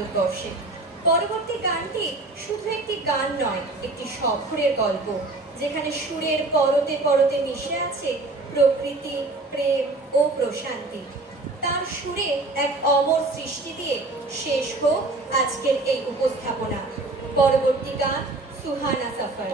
ভারতবর্ষে। পরবর্তী গানটি শুধু একটি গান নয়, একটি সফরের গল্প, যেখানে সুরের পরতে পরতে মিশে আছে প্রকৃতি, প্রেম ও প্রশান্তি। তার সুরে এক অমর সৃষ্টি দিয়ে শেষ হোক আজকের এই উপস্থাপনা। পরবর্তী গান সুহানা সফর।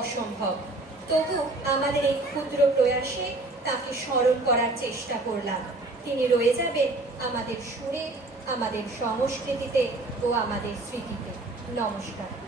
অসম্ভব, তবু আমাদের এই ক্ষুদ্র প্রয়াসে তাকে স্মরণ করার চেষ্টা করলাম। তিনি রয়ে যাবেন আমাদের সুরে, আমাদের সংস্কৃতিতে ও আমাদের স্মৃতিতে। নমস্কার।